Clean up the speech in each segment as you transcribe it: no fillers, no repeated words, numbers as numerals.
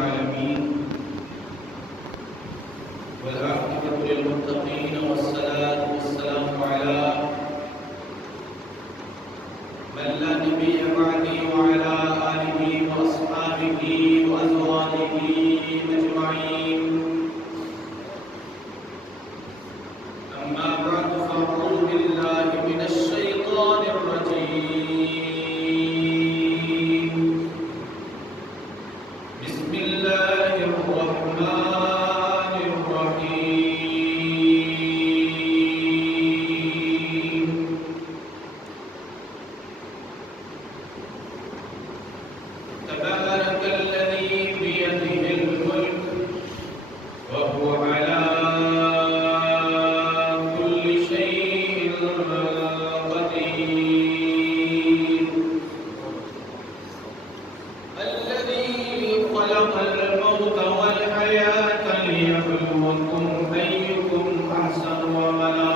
العالمين والعاقبة للمتقين والصلاة والسلام على من لا نبي بعدي وعلى آله وأصحابه وأزواجه أجمعين. أما بعد فأعوذ بالله من الشيطان الرجيم. بسم الله الرحمن الرحيم. تبارك الذي بيده الملك وهو على كل شيء قدير. الذي خلق الموت والحياة ليبلوكم أيكم أحسن عملا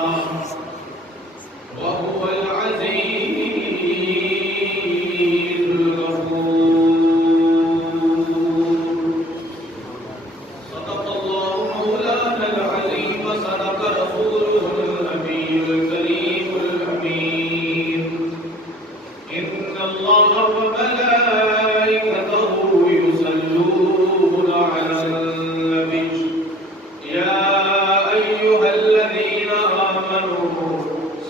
وهو العزيز الغفور. صدق الله مولانا العليم وصدق رسوله النبي الكريم الأمين. إن الله وملائكته يصلون على النبي يا أيها الذين آمنوا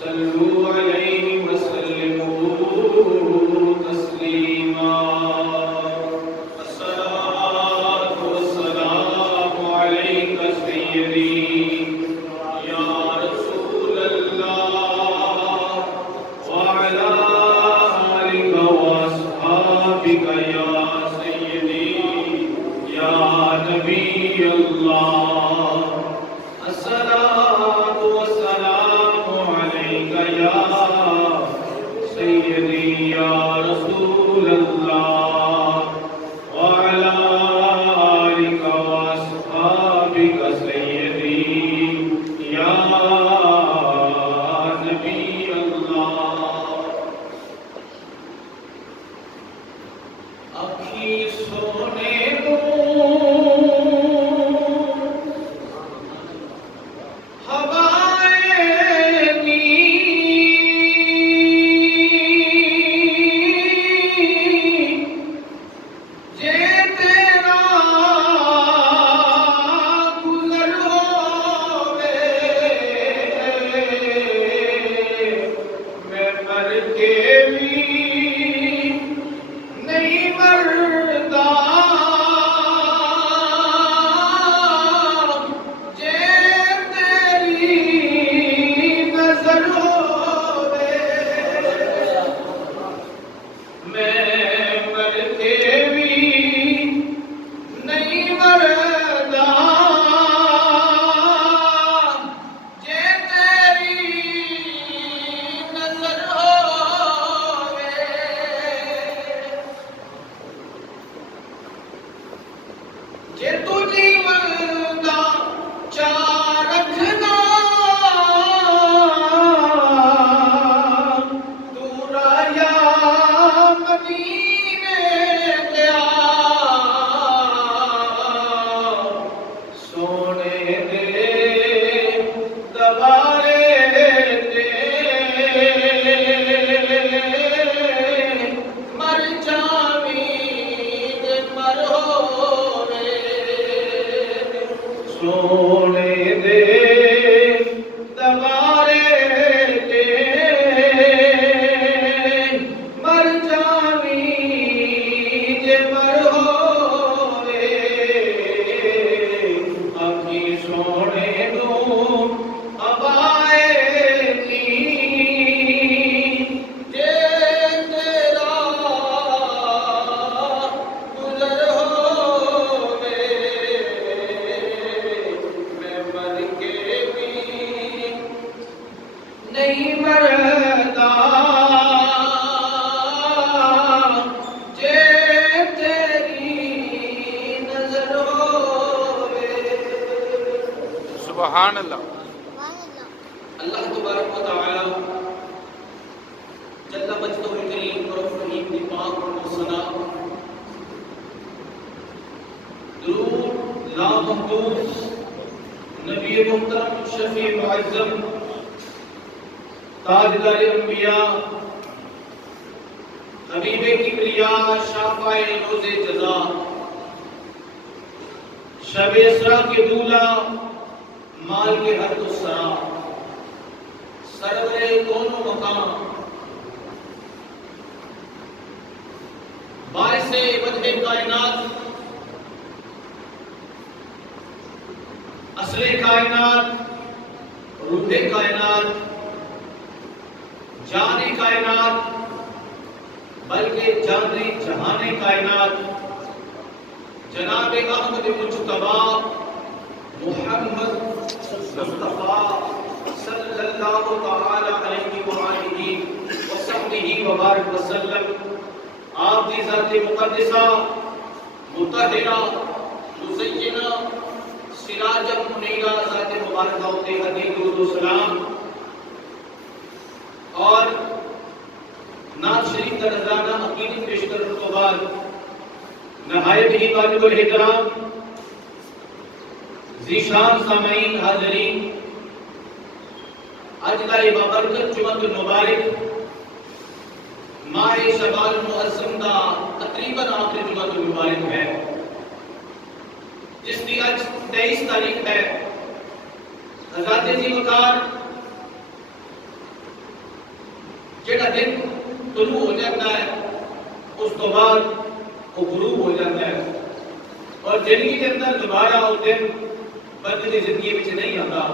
صلوا عليه وسلموا تسليما. الصلاة والسلام عليك سيدي يا رسول الله وعلى آلك وأصحابك يا سيدي يا نبي الله. الصلاة والسلام عليك يا سيدي يا رسول الله وعلى آلك وأصحابك سيدي يا نبي الله. أخي سونے دو ہوائیں نی جے تیرا گزر ہووے میں مر کے بھی نہیں مردا جے تیری نظر ہووے میں مر کے بھی نہیں مردا جے تیری نظر ہووے. جے تو جیون دا چاہ رکھنا تو رایا مدینے دیا سونے دے دوارے تے مر جاویں جے مر ہووے. سونے دے دوارے تے مر جاویں جے مر ہووے. اکھی سونے دو ابائے نی جے تیرا گزر ہووے میں مر کے بھی نہیں مردا جے تیری نظر ہووے. سبحان اللہ. اللہ تبارک و تعالی جل مجدہ الکریم اور رحیم دی پاک و ثنا لامحدود نبی محترم شفیع معظم تاجدار انبیاء حبیب کبریا شافع روز جزا شب اسرا کے دولا مال کے حد السرا سرور دونوں مقام باعث وجہ کائنات اصل کائنات روح کائنات جان کائنات بلکہ جان جہان کائنات جناب احمد مجتبی محمد مصطفیٰ صلی اللہ تعالی علیہ وآلہ وصحبہ وبارک وسلم آپ کی ذات مقدسہ مطہرہ مزینہ سراجا منیرہ ذات مبارکہ ہوتے حدیث درود و سلام اور نعت شریف کا نذرانہ عقیدت پیش کرنے کے بعد نہایت ہی واجب الاحترام ذیشان سامعین حاضرین آج کا یہ بابرکت جمعۃ المبارک ماہ شوال المعظم کا تقریباً آخری جمعۃ المبارک ہے جس کی آج 23 تاریخ ہے حضرات جی وقار جڑا دن طلوع ہو جاتا ہے اس تو بعد وہ غروب ہو جاتا ہے اور زندگی کے اندر دوبارہ وہ دن بدلی زندگی میں نہیں آتا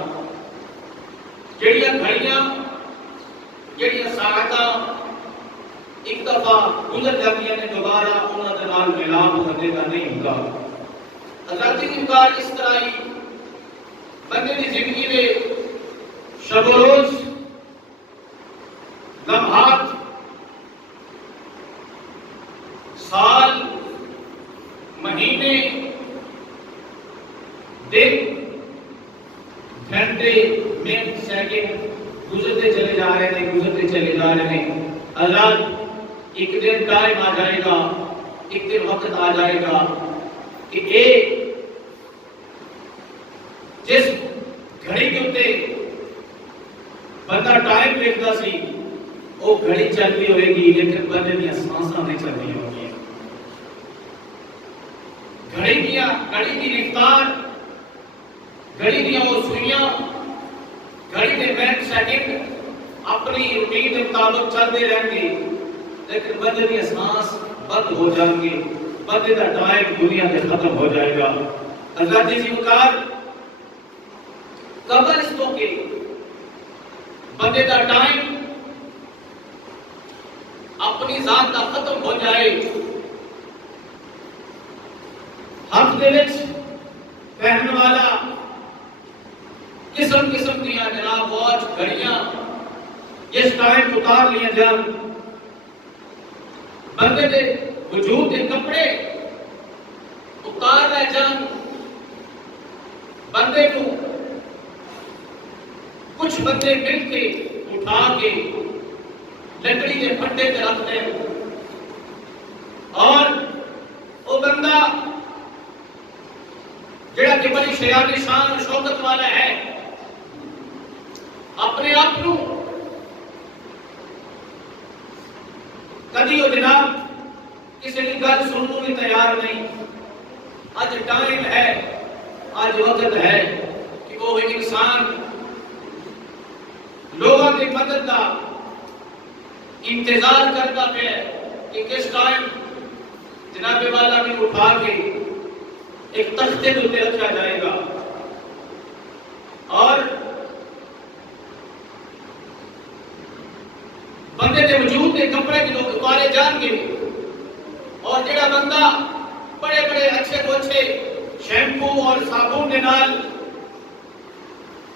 جڑیاں گھڑیاں جڑیاں ساعتاں ایک دفعہ گزر جاتی ہیں دوبارہ انہاں دے نال ملاپ کرنے کا نہیں ہوتا حضرت کی کار اس طرح ہی بندے کی زندگی میں شب و روز لمحات سال مہینے دن گھنٹے منٹ سیکنڈ گزرتے چلے جا رہے ہیں گزرتے چلے جا رہے ہیں اللہ ایک دن ٹائم آ جائے گا ایک دن وقت آ جائے گا کہ ایک جس گھڑی کے اوپر بندہ ٹائم دیکھتا سی وہ گھڑی چل رہی ہوئے گی لیکن بندے دیا سانساں نہیں چل رہی ہوں گی گھڑی کی رفتار گھڑی دیا وہ سوئیاں گھڑی کے منٹ سیکنڈ اپنی روٹین کے مطابق چلتے رہیں گے لیکن بندے دیا سانس بند ہو جائیں گے بندے کا ٹائم دنیا سے ختم ہو جائے گا اللہ جی وقار قبر اس کو کہ بندے کا ٹائم اپنی ذات کا ختم ہو جائے ہفتے وچ پہننے والا قسم قسم دیا جناب واچ گھڑیاں اس ٹائم اتار لیا جان بندے دے وجود کے کپڑے اتار لے جان بندے کو کچھ بندے مل کے اٹھا کے لکڑی کے پھٹے پہ رکھ دیں اور وہ بندہ جڑا کہ بڑی شیان شان شوکت والا ہے اپنے آپ کو کدی وہ جناب کسی کی گل سننے بھی تیار نہیں آج ٹائم ہے آج وقت ہے کہ وہ انسان لوگوں کی مدد کا انتظار کرتا ہے کہ کس ٹائم جناب والا بھی اٹھا کے ایک تختے پہ رکھا جائے گا اور بندے کے وجود کے کپڑے کے لوگ اتارے جان گے اور جڑا بندہ بڑے بڑے اچھے کو اچھے شیمپو اور صابن کے نال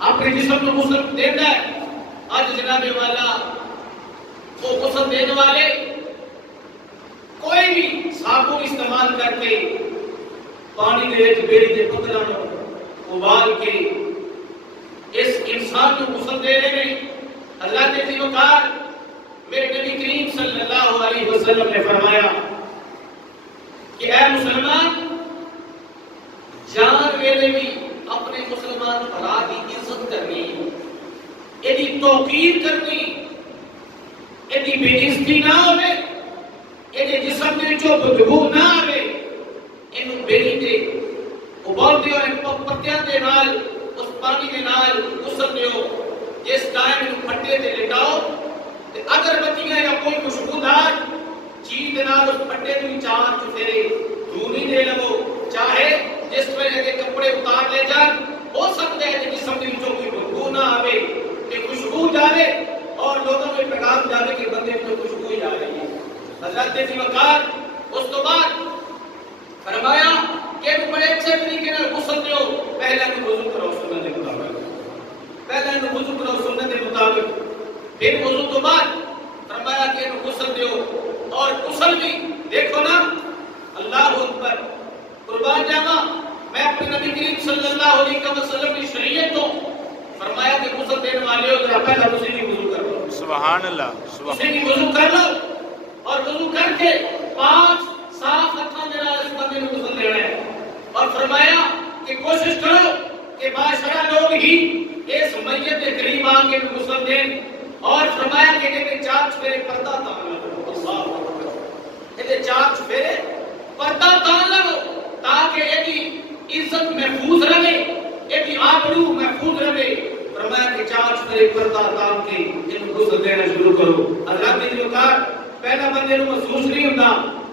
اپنے جسم کو غسل دینا ہے آج جناب والا وہ غسل دینے والے کوئی بھی صابن استعمال کر کے پانی کے بیڑی کے پتھروں ابال کے اس انسان کو غسل دے رہے ہیں اللہ کے عزیز وقار میرے نبی کریم صلی اللہ علیہ وسلم نے فرمایا کہ اے مسلمان جان ویلے بھی اپنے مسلمان بھرا کی عزت کرنی، یہ توقیر کرنی، یہ بے عزتی نہ ہوئے، یہ جسم کے جو بدبو نہ آئے، یہ بیری دے ابال دیو پتیاں دے نال اس پانی دے نال غسل دیو، جس ٹائم پھٹے دے لٹاؤ، اگر بچیاں یا کوئی خوشبودار چیز دے نال اس پھٹے دی چار چفیرے دھونی دے لگو، چاہے جس وجہ کے کپڑے اتار لے جان، ہو سکتا ہے کہ جسم کی جو کوئی بدبو نہ آوے، کہ خوشبو جاوے اور لوگوں میں پیغام جاوے کہ بندے میں خوشبو ہی جا رہی ہے۔ حضرت ابی وقار اس تو بعد فرمایا کہ بڑے اچھے طریقے سے غسل دیو، پہلا تو وضو کرو سنت کے مطابق، پہلا تو وضو کرو سنت کے مطابق، پھر وضو تو بعد فرمایا کہ غسل دیو، اور غسل بھی دیکھو نا، اللہ اکبر، قربان جاوا میں اپنے نبی کریم صلی اللہ علیہ وسلم کی شریعت کو فرمایا کہ غسل دینے والے ہو ذرا پہلا اسی کی وضو کر لو، سبحان اللہ، اسی کی وضو کر لو، اور وضو کر کے 5 صاف ہاتھوں کے نال اس بندے کو غسل دینا ہے، اور فرمایا کہ کوشش کرو کہ باشرہ لوگ ہی اس میت کے قریب آ کے غسل دیں، اور فرمایا کہ یہ 4 چفیرے پردہ تان لو، اللہ اکبر، یہ 4 چفیرے پردہ تان لو تاکہ یہ عزت محفوظ رہے، یہ آبرو محفوظ رہے، فرمایا کہ 4 چفیرے پردہ تان کے ان غسل دینا شروع کرو۔ حضرت ابی وقار پہلا بندے کو محسوس نہیں ہوتا،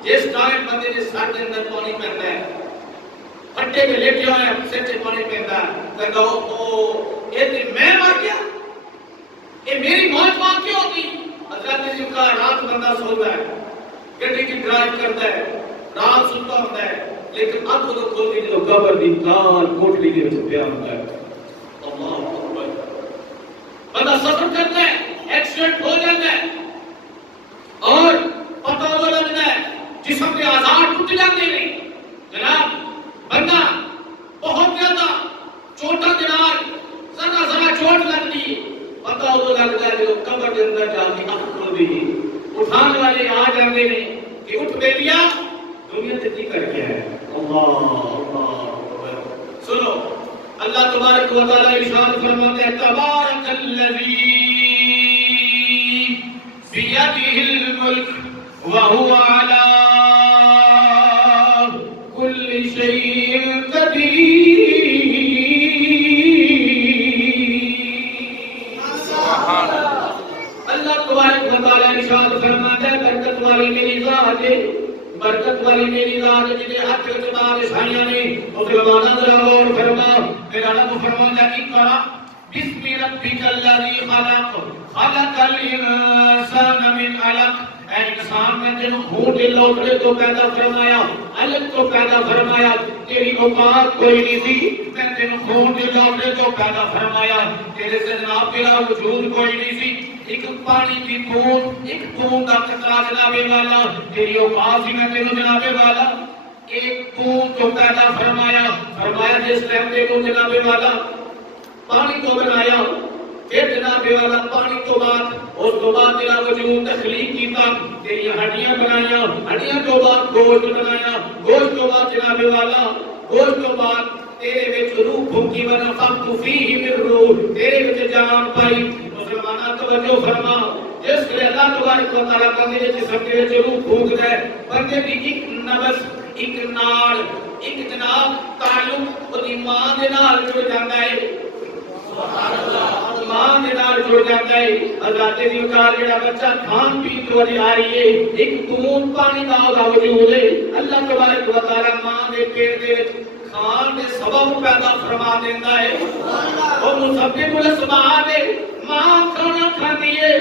جس ٹائم بندے نے سر کے اندر پانی پہننا ہے، پھٹے پہ لیٹے ہوئے ہیں، سر سے پانی پہنتا ہے، تو کہو او یہ تو میں مر گیا، یہ میری موت واقع ہوگی۔ حضرت ابی وقار رات بندہ سوتا ہے، گڈی کی ڈرائیو کرتا ہے، رات سنتا ہوتا ہے، لیکن اب تو کھولتی جو قبر دی کار کوٹلی کے وچ پیا ہوتا ہے، اللہ اکبر، بندہ سفر کرتا ہے، ایکسیڈنٹ ہو جاتا ہے، اور پتہ ہو لگتا ہے جسم کے اعضاء ٹوٹ جاتے ہیں، جناب بندہ بہت زیادہ چوٹا جناب ذرا ذرا چوٹ لگتی، پتہ ہو لگتا ہے جو قبر کے اندر جا کے آنکھ کھل دی، اٹھانے والے آ جاتے ہیں کہ اٹھ بیٹیا دنیا سے کی کر گیا ہے، اللہ سنو، اللہ تبارک و تعالی ارشاد فرماتے ہیں تبارک الذی بیدہ الملک وهو على كل شيء قدير، اللہ تبارک و تعالی ارشاد فرماتا ہے برکت والی میری ذات ہے، برکت والی میری ذات ہے، جنہیں ہاتھ کے بعد سائیاں نے مسلمانوں ذرا غور فرما، میرا رب فرماتا ہے اقرأ بسم ربک الذی خلق خلق الانسان من علق، اے انسان نے تیرے خون کے لوٹڑے تو پیدا فرمایا، علق تو پیدا فرمایا، تیری اوقات کوئی نہیں تھی، میں تیرے خون کے لوٹڑے تو پیدا فرمایا، تیرے سے جناب تیرا وجود کوئی نہیں تھی، ایک پانی کی بوند، ایک بوند کا قطرہ جناب والا، تیری اوقات ہی میں تیرے جناب والا، ایک بوند تو پیدا فرمایا، فرمایا جس ٹائم تیرے جناب والا پانی کو بنایا، پھر جناب والا پانی تو بعد اس تو بعد تیرا وجود تخلیق کیتا، تیری ہڈیاں بنایا، ہڈیاں تو بعد گوشت بنایا، گوشت تو بعد جناب والا گوشت تو بعد تیرے وچ روح پھونکی ونفخت فیہ من روح، تیرے وچ جان پائی، مسلماناں توجہ فرما، جس لئے اللہ تبارک و تعالیٰ کہتے ہیں جسم کے وچ روح پھونک دے، بندے دی ایک نفس، ایک ناڑ، ایک جناب تعلق وہ ایمان دے نال جڑ جاندا ہے، ماں دے نال جڑ جاتا ہے، حضرت ابی وقار جڑا بچہ کھان پین تو وجہ آ رہی ہے، ایک بوند پانی دا ہوگا وجود ہے، اللہ تبارک و تعالیٰ ماں دے پیٹ دے کھان دے سبب پیدا فرما دیندا ہے، اور مسبب الاسباب ہے، ماں کھانا کھاندی ہے،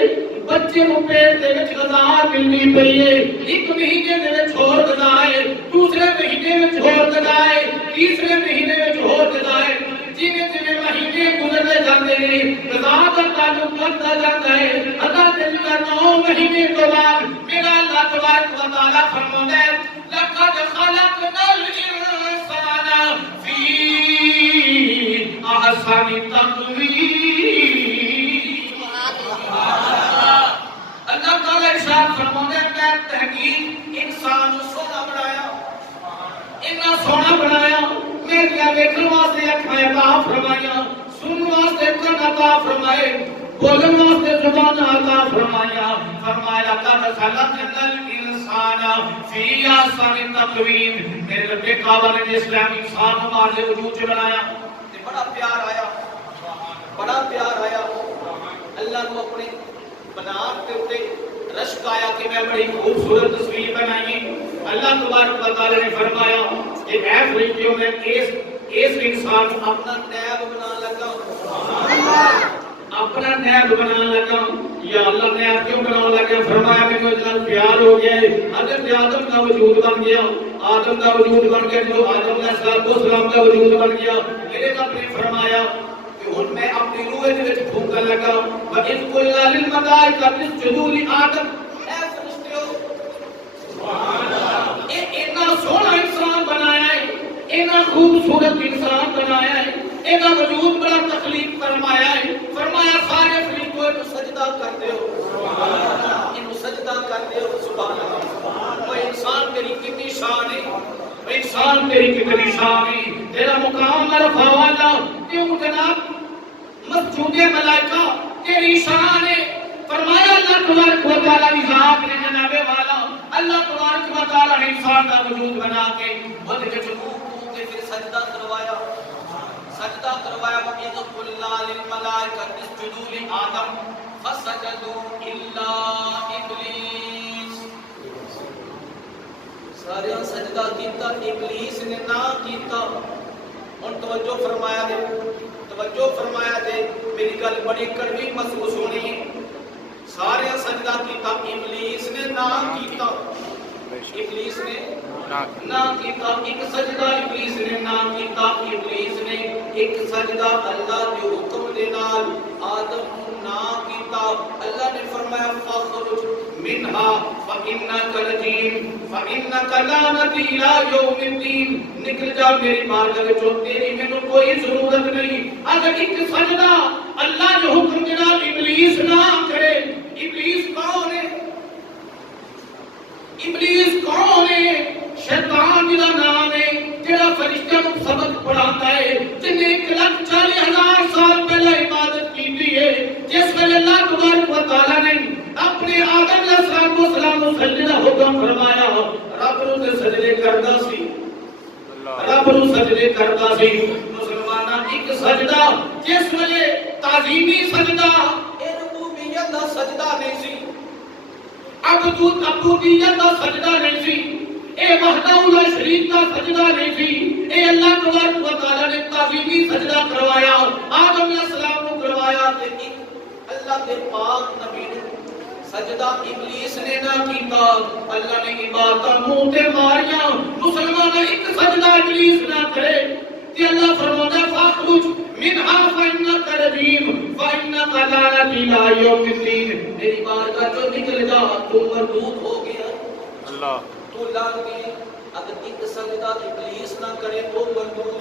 بچے کو پیٹ دے وچ غذا ملنی پئی ہے، ایک مہینے دے وچ ہور غذا ہے، دوسرے مہینے وچ ہور غذا ہے، تیسرے مہینے وچ ہور غذا ہے، جویں جویں مہینے گزرتے جاندے ہیں غذا کا تعلق بڑھتا جاتا ہے، اللہ تعالیٰ 9 مہینے کے بعد میرا اللہ تبارک و تعالیٰ فرماتا ہے لقد خلقنا الانسان فی احسن تقویم، اللہ تعالیٰ ارشاد فرماتا ہے میں تحقیق انسان کو سونا بنایا، اتنا سونا بنایا، بندے دیا ویکھن واسطے اکھاں عطا فرمائیاں، سنن واسطے کان عطا فرمائے، بولن واسطے زبان عطا فرمایا، فرمایا قد خلقنا الانسان فی احسن تقویم، میرے رب کعبہ نے اسلام انسان ہمارے وجود سے بنایا تے بڑا پیار آیا، بڑا پیار آیا، اللہ کو اپنے بناوٹ کے اوپر رشک آیا کہ میں بڑی خوبصورت تصویر بنائی، اللہ تبارک و تعالی نے فرمایا کہ اے فرشتوں میں اس انسان کو اپنا نیب بنا لگا، اپنا نیب بنا لگا، یا اللہ نیب کیوں بنا لگا؟ فرمایا کہ مجھے جناب پیار ہو گیا ہے، حضرت آدم کا وجود بن گیا، آدم کا وجود بن گیا، جو آدم علیہ السلام کا وجود بن گیا، میرے رب نے فرمایا کہ ہن میں اپنی روح دے وچ پھونکن لگا، وَإِذْ قُلْنَا لِلْمَلَائِكَةِ اسْجُدُوا لِآدَمَ، اے فرشتو سبحان اللہ، اتنا سونا انسان بنایا ہے، اتنا خوبصورت انسان بنایا ہے، ایک وجود بڑا تخلیق فرمایا ہے، فرمایا سارے فرشتوں کو سجدہ کر دیو، انہوں سجدہ کر دیو، سبحان اللہ، وہ انسان تیری کتنی شان ہے، وہ انسان تیری کتنی شان ہے، تیرا مقام عرفہ والا، کیوں جناب مسجود ملائکہ تیری شان ہے، فرمایا اللہ تبارک و تعالی کی ذات نے جناب والا، اللہ تبارک و تعالی نے انسان کا وجود بنا کے بدھ کے چمو کے پھر سجدہ کروایا، سجدہ کروایا، وَإِذْ قُلْنَا لِلْمَلَائِكَةِ اسْجُدُوا لِآدَمَ فَسَجَدُوا إِلَّا إِبْلِيسَ، سارے سجدہ کیتا، ابلیس نے نہ کیتا۔ اور توجہ فرمایا دے، توجہ فرمایا دے، میری گل بڑی کڑوی محسوس ہونی ہے، سارے سجدہ کیتا، ابلیس نے نہ کیتا، ابلیس نے نہ کیتا، ایک سجدہ ابلیس نے نہ کیتا، ابلیس نے ایک سجدہ اللہ کے حکم دے نال آدم کو نہ کیتا، اللہ نے فرمایا فَخْرُجْ مِنْهَا فَإِنَّكَ رَجِيمٌ فَإِنَّكَ لَعْنَتِي إِلَىٰ يَوْمِ الدِّينِ، نکل جا میری بارگاہ وچوں، تیری مینوں کوئی ضرورت نہیں۔ اگر ایک سجدہ اللہ کے حکم دے نال ابلیس نہ کرے، ابلیس کون ہے؟ ابلیس کون ہے؟ شیطان جدا نام ہے، جڑا فرشتوں کو سبق پڑھاتا ہے، جن نے 1,40,000 سال پہلے عبادت کی تھی ہے، جس میں اللہ تبارک و تعالی نے اپنے آدم علیہ السلام کو سجدہ حکم فرمایا، رب نو سجدے کردا سی، رب نو سجدے کردا سی، مسلماناں ایک سجدہ جس ویلے تعظیمی سجدہ، اے ربوبیت دا سجدہ نہیں سی، عبودیت دا سجدہ نہیں سی، اے وحدہ لا شریک دا سجدہ نہیں سی، اے اللہ تبارک و تعالی نے تعظیمی سجدہ کروایا، آدم علیہ السلام کو کروایا، تے اللہ کے پاک نبی نے سجدہ ابلیس نے نہ کیتا، اللہ نے عبادت منہ تے ماریاں، مسلمان ایک سجدہ ابلیس نہ کرے، تے اللہ فرماتا ہے فَاخْرُجْ مِنْهَا فَإِنَّكَ رَجِيمٌ فَإِنَّكَ لَعْنَتِي إِلَىٰ يَوْمِ الدِّينِ، میری بارگاہ جو نکل جا تو مردود ہو گیا، اللہ تو لعنتی، اگر ایک سجدہ ابلیس نہ کرے تو مردود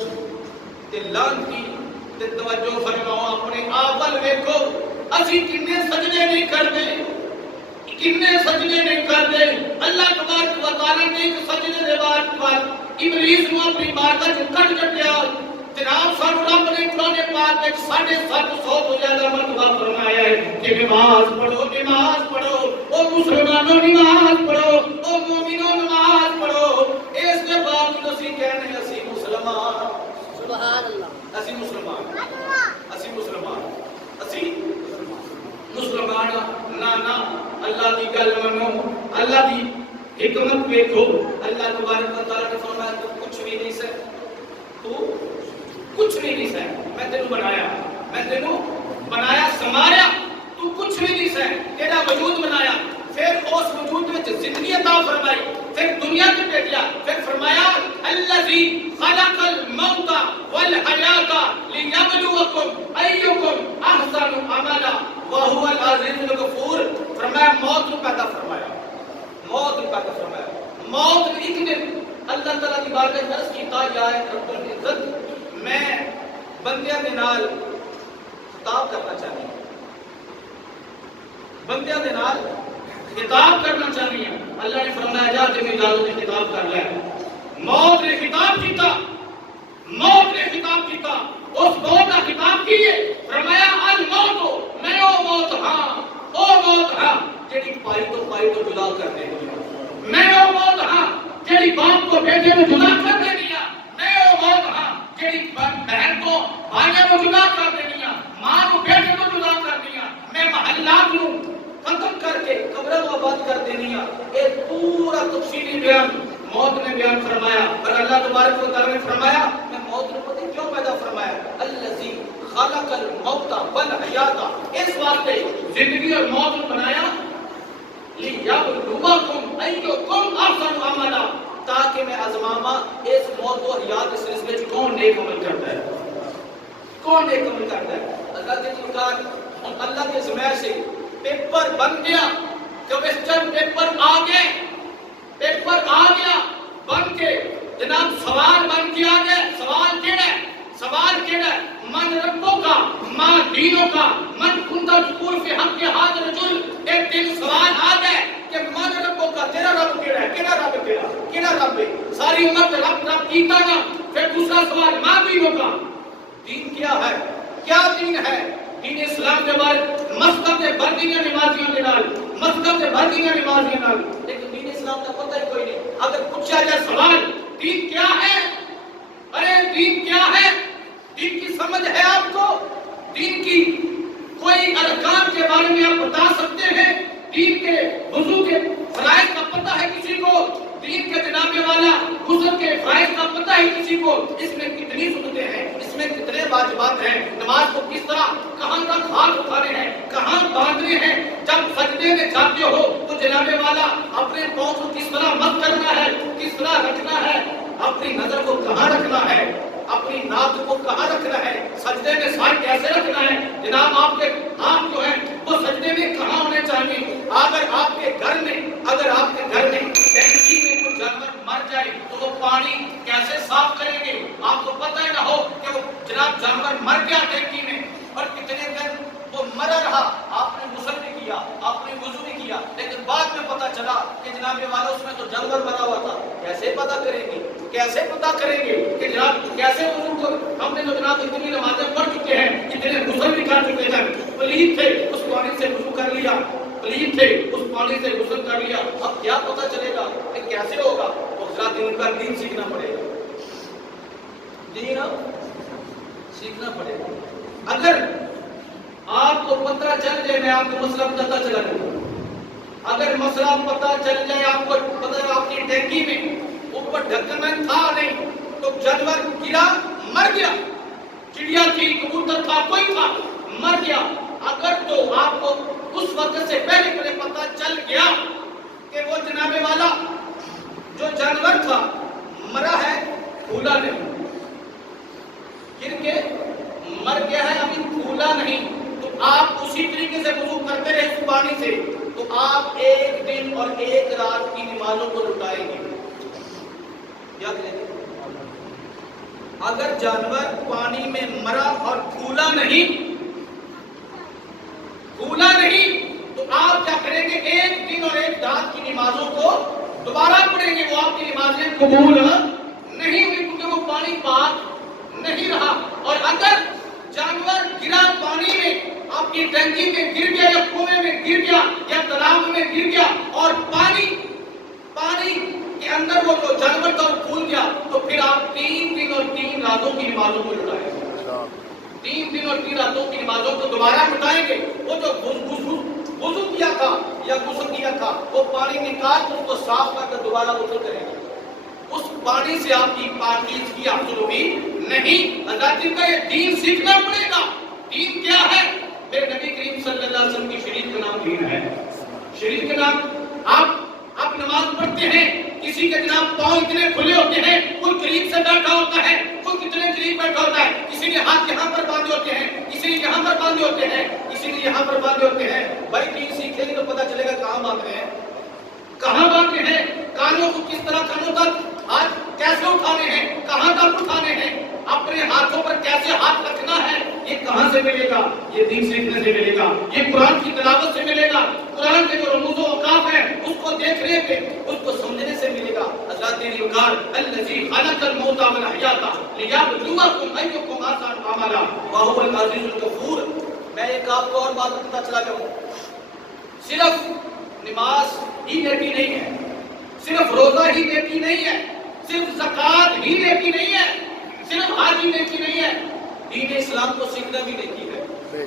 تے لعنتی، تے توجہ فرماؤ اپنے آول ویکھو، اسی کنے سجدے نہیں کرتے، کنے سجدے نہیں کرتے، اللہ تبارک و تعالی نے ایک سجدے دے بعد ابلیس کو اپنی بارگاہ سے کٹ کٹیا، جناب سانو رب نے قرآن پاک میں 750 تو زیادہ مرتبہ فرمایا ہے کہ نماز پڑھو، نماز پڑھو، او مسلمانوں نماز پڑھو، او مومنوں نماز پڑھو، اس کے بعد اسی کہنے اسی مسلمان، سبحان اللہ، اسی مسلمان، اسی مسلمان، اسی مسلمان، نہ اللہ کی گل منو، اللہ کی حکمت دیکھو، اللہ تبارک و تعالی نے فرمایا تو کچھ بھی نہیں سہ، تو کچھ بھی نہیں سہ، میں تینوں بنایا، میں تینوں بنایا سنواریا، تو کچھ بھی نہیں سہ، تیرا وجود بنایا، پھر اس وجود میں زندگی عطا فرمائی، پھر دنیا کے بھیجا، پھر فرمایا الذی خلق الموت والحیات لیبلوکم ایکم احسن عملا وہو العزیز الغفور، فرمایا موت کو پیدا فرمایا، موت کو پیدا فرمایا، موت ایک دن اللہ تعالیٰ کی بارگاہ میں عرض کیتا یا رب العزت میں بندیاں دے نال خطاب کرنا چاہتی ہوں، بندیاں دے نال خطاب کرنا چاہتی ہوں، اللہ نے فرمایا جا تمہیں اجازت خطاب کر لے، موت نے خطاب کیتا، موت کو بیٹے کو جدا کر دینی ہے، میں وہ موت ہاں جیڑی بہن کو بھائی کو جدا کر دینی ہے، ماں کو بیٹے کو جدا کر دیا، میں محلات کو ختم کر کے قبروں کو آباد کر دینی ہے۔ ایک پورا تفصیلی بیان موت نے بیان فرمایا، اور اللہ تبارک و تعالی نے فرمایا میں موت کو کیوں پیدا فرمایا، الذی خلق الموت والحیات، اس واسطے زندگی اور موت کو بنایا لیبلوکم ایکم احسن عملا، تاکہ میں آزماواں اس موت و حیات اس سلسلے میں کون نیک عمل کرتا ہے، کون نیک عمل کرتا ہے۔ اللہ کے مکان اللہ کے ذمہ سے پیپر بن گیا، کوسچن پیپر آ گئے، پیپر آ گیا بن کے جناب سوال بن کے آ گئے، سوال کیڑا ہے، سوال کیڑا ہے، من ربوں کا، ماں دینوں کا، من کنتا ذکور فی حق ہاتھ رجل، ایک دن سوال آ گئے کہ من ربوں کا، تیرا رب کیڑا ہے، کیڑا رب کیڑا، کیڑا رب ہے، ساری امت رب رب کیتا نا، پھر دوسرا سوال ماں دینوں کا، دین کیا ہے، کیا دین ہے، دین اسلام کے بعد مسجد سے بھر دینا نمازیوں کے نال، مسجد سے بھر دینا نمازیوں نال، لیکن دین اسلام کا پتہ ہی کوئی نہیں۔ اگر پوچھا جائے سوال دین کیا ہے، ارے دین کیا ہے، دین کی سمجھ ہے آپ کو، دین کی کوئی ارکان کے بارے میں آپ بتا سکتے ہیں، دین کے وضو کے فرائض کا پتہ ہے کسی کو، دین کے جناب والا غسل کے فرائض کا پتہ ہے کسی کو، اس میں کتنی سنتیں ہیں، اس میں کتنے واجبات ہیں، نماز کو کس طرح کہاں تک ہاتھ اٹھانے ہیں، کہاں باندھنے ہیں، جب سجدے میں جاتے ہو تو جناب والا اپنے پاؤں کو کس طرح مت کرنا ہے، کس طرح رکھنا ہے، اپنی نظر کو کہاں رکھنا ہے، اپنی ناک کو کہاں رکھنا ہے، سجدے میں سائیں کیسے رکھنا ہے، جناب آپ کے ہاتھ جو ہیں وہ سجدے میں کہاں ہونے چاہیے، اگر آپ کے گھر میں ٹینکی میں کوئی جانور مر جائے تو وہ پانی کیسے صاف کریں گے، آپ کو پتہ ہی نہ ہو کہ وہ جناب جانور مر گیا ٹینکی میں اور کتنے دن وہ مرا رہا، آپ نے غسل بھی کیا، آپ نے وضو بھی کیا، لیکن بعد میں پتہ چلا کہ جناب والا اس میں تو جانور مرا ہوا تھا، کیسے پتہ کریں گے، کیسے پتہ کریں گے کہ جناب کیسے وضو کو، ہم نے تو جناب اتنی نمازیں پڑھ چکے ہیں، اتنے غسل بھی کر چکے ہیں، پلید تھے اس پانی سے وضو کر لیا، پلید تھے اس پانی سے غسل کر لیا، اب کیا پتہ چلے گا کہ کیسے ہوگا، تو ذرا دین کا دین سیکھنا پڑے گا، دین سیکھنا پڑے گا۔ اگر آپ کو پتہ چل جائے، میں آپ کو مسئلہ پتہ چلا دوں، اگر مسئلہ پتہ چل جائے آپ کو پتہ ہے آپ کی ٹینکی میں اوپر ڈھکن تھا نہیں تو جانور گرا مر گیا، چڑیا تھی، کبوتر تھا، کوئی تھا مر گیا، اگر تو آپ کو اس وقت سے پہلے پتہ چل گیا کہ وہ جناب والا جو جانور تھا مرا ہے، پھولا نہیں، گر کے مر گیا ہے، ابھی پھولا نہیں، تو آپ اسی طریقے سے وضو کرتے رہے اس پانی سے، تو آپ ایک دن اور ایک رات کی نمازوں کو لٹائیں گے، یاد رکھیں۔ اگر جانور پانی میں مرا اور پھولا نہیں تو آپ کیا کریں گے، ایک دن اور ایک رات کی نمازوں کو دوبارہ پڑھیں گے، وہ آپ کی نمازیں قبول نہیں ہوئی کیونکہ وہ پانی پاک نہیں رہا۔ اور اگر جانور گرا پانی میں، آپ کی ٹینکی میں گر گیا یا کنویں میں گر گیا یا تالاب میں گر گیا اور پانی کے اندر وہ جو جانور تھا وہ پھول گیا، تو پھر آپ 3 دن اور 3 راتوں کی نمازوں کو لٹائیں گے، 3 دن اور 3 راتوں کی نمازوں کو دوبارہ لٹائیں گے۔ وہ جو وضو کیا تھا یا غسل کیا تھا وہ پانی نکال کر اس کو صاف کر کے دوبارہ غسل کریں گے، اس پانی سے آپ کی پاکیزگی حاصل ہوگی نہیں۔ اللہ کا یہ دین سیکھنا پڑے گا۔ دین کیا ہے؟ میرے نبی کریم صلی اللہ علیہ وسلم کی شریعت کا نام دین ہے۔ شریعت کا نام، آپ نماز پڑھتے ہیں، کسی کے جناب پاؤں اتنے کھلے ہوتے ہیں، کوئی قریب سے بیٹھا ہوتا ہے، کوئی کتنے قریب بیٹھا ہوتا ہے، کسی نے ہاتھ یہاں پر باندھے ہوتے ہیں، کسی نے یہاں پر باندھے ہوتے ہیں، کسی نے یہاں پر باندھے ہوتے ہیں۔ بھائی دین سیکھیں گے تو پتہ چلے گا کہاں باندھے ہیں، کہاں باندھے ہیں، کانوں کو کس طرح، کانوں تک ہاتھ کیسے اٹھانے ہیں، کہاں تک اٹھانے ہیں، اپنے ہاتھوں پر کیسے ہاتھ رکھنا ہے، یہ کہاں سے ملے گا؟ یہ دین سیکھنے سے ملے گا، یہ قرآن کی تلاوت سے ملے گا، قرآن کے جو رموز و اوقاف ہیں اس کو دیکھنے پہ، اس کو سمجھنے سے ملے گا۔ حضرت نیلوکار الذی خلق الموت والحیات لیبلوکم ایکم احسن عملا وہو العزیز الغفور۔ میں ایک آپ کو اور بات بتاتا چلا جاؤں، صرف نماز ہی نیکی نہیں ہے، صرف روزہ ہی نیکی نہیں ہے، صرف زکات ہی نیکی نہیں ہے، صرف حج ہی نیکی نہیں ہے، دین اسلام کو سیکھنا بھی نیکی ہے،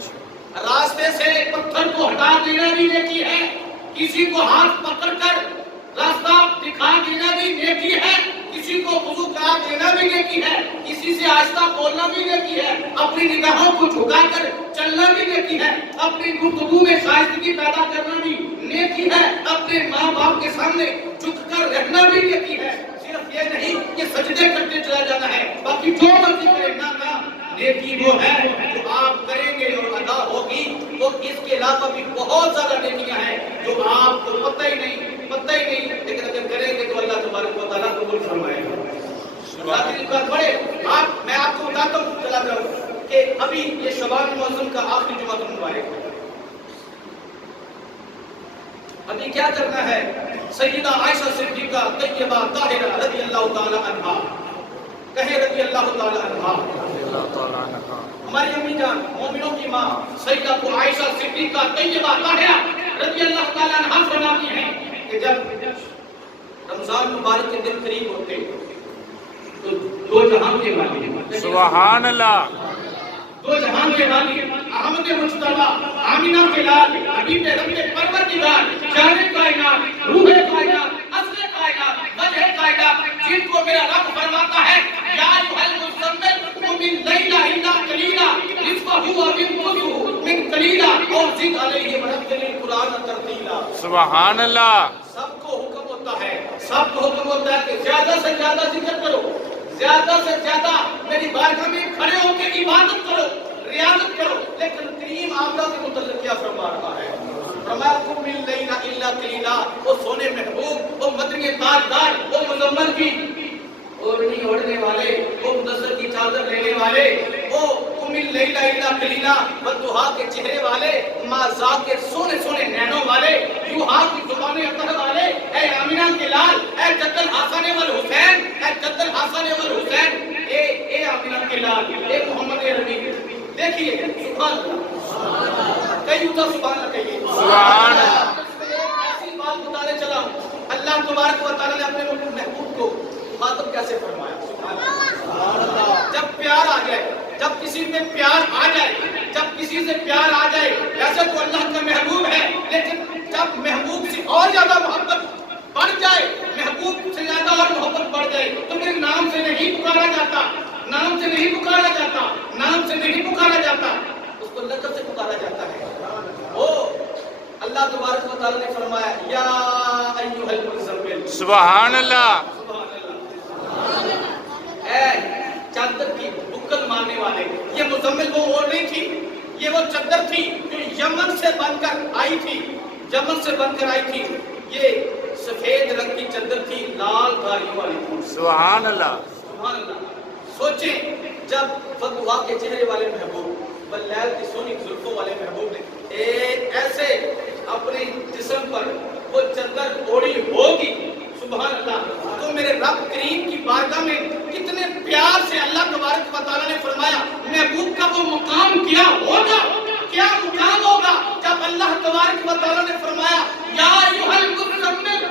راستے سے پتھر کو ہٹا دینا بھی نیکی ہے، کسی کو ہاتھ پکڑ کر راستہ دکھا دینا بھی نیکی ہے، کسی کو وضو کرا دینا بھی نیکی ہے، کسی سے آہستہ بولنا بھی نیکی ہے، اپنی نگاہوں کو جھکا کر چلنا بھی نیکی ہے، اپنی گفتگو میں شائستگی پیدا کرنا بھی نیکی ہے، اپنے ماں باپ کے سامنے جھک کر رہنا بھی نیکی ہے، صرف یہ نہیں کہ سجدے کرتے چلا جانا ہے، باقی جو مرضی کرے نہ نیکی وہ ہے جو آپ کریں گے اور ادا ہوگی، وہ اس کے علاوہ بھی بہت زیادہ نیکیاں ہیں جو آپ کو پتہ ہی نہیں، لیکن اگر کریں گے تو اللہ تبارک و تعالیٰ قبول فرمائے گا۔ میں آپ کو بتاتا ہوں، چلا جاؤں کہ ابھی یہ شعبان معظم کا آخری جمعہ مبارک ہے، ابھی کیا کرنا ہے؟ سیدہ عائشہ صدیقہ طیبہ طاہرہ رضی اللہ تعالی عنہا، کہے رضی اللہ تعالی عنہا، ہماری امی جان مومنوں کی ماں سیدہ عائشہ صدیقہ طیبہ طاہرہ رضی اللہ تعالی عنہا فرماتی ہیں کہ جب رمضان مبارک کے دن قریب ہوتے تو دو جہاں کے والی، سبحان اللہ، دو جہاں کے والی احمد مجتبیٰ آمینہ کے لال حبیب رب پروردگار جان کائنات روح کائنات اصل کائنات وجہ کائنات، جن کو میرا رب فرماتا ہے یا ایھا المزمل قم اللیل الا قلیلا نصفہ او انقص من قلیلا اور زد علیہ ورتل القرآن ترتیلا۔ سبحان اللہ، سب کو حکم ہوتا ہے، سب کو حکم ہوتا ہے کہ زیادہ سے زیادہ ذکر کرو، زیادہ سے زیادہ میری بارگاہ میں کھڑے ہو کے عبادت کرو، ریاضت کرو، لیکن کریم آمدہ کے متعلق کیا فرما رہا ہے؟ فرمایا قم اللیل الا قلیلا، وہ سونے محبوب، وہ مدنی تاجدار، وہ مزمل کی اوڑھنی اوڑھنے والے، وہ مدثر کی چادر لینے والے، وہ قم اللیل الا قلیلا والضحیٰ کے چہرے والے، مازا کے سونے سونے نینوں والے، یوحا کی زبان اطہر والے، اے آمینہ کے لال، اے جد الحسن والحسین، اے جد الحسن والحسین، اے آمینہ کے لال، اے محمد عربی، دیکھیے سبحان اللہ، کئی ادھر سبحان اللہ کہیے، سبحان اللہ۔ ایسی بات بتانے چلا ہوں، اللہ تبارک و تعالیٰ نے اپنے محبوب کو مخاطب کیسے فرمایا؟ سبحان اللہ، جب پیار آ جائے، جب کسی میں پیار آ جائے، جب کسی سے پیار آ جائے، ویسے تو اللہ کا محبوب ہے، لیکن جب محبوب سے اور زیادہ محبت بڑھ جائے، محبوب سے زیادہ اور محبت بڑھ جائے تو میرے نام سے نہیں پکارا جاتا، نام سے نہیں پکارا جاتا، نام سے نہیں پکارا جاتا، اس کو لقب سے پکارا جاتا ہے۔ وہ اللہ تبارک و تعالیٰ نے فرمایا یا ایھا المزمل، سبحان اللہ، اے چادر کی بکل مارنے والے، یہ مزمل وہ اور نہیں تھی، یہ وہ چادر تھی جو یمن سے بن کر آئی تھی، یمن سے بن کر آئی تھی، یہ سفید رنگ کی چادر تھی، لال دھاریوں والی تھی۔ سبحان اللہ، سبحان اللہ، سوچیں جب والضحیٰ کے چہرے والے محبوب واللیل کی سونی زلفوں والے محبوب نے ایک ایسے اپنے جسم پر وہ چادر اوڑھی ہوگی، سبحان اللہ، تو میرے رب کریم کی بارگاہ میں کتنے پیار سے اللہ تبارک و تعالیٰ نے فرمایا محبوب کا وہ مقام کیا ہوگا، کیا مقام ہوگا جب اللہ تبارک و تعالیٰ نے فرمایا یا ایھا المزمل،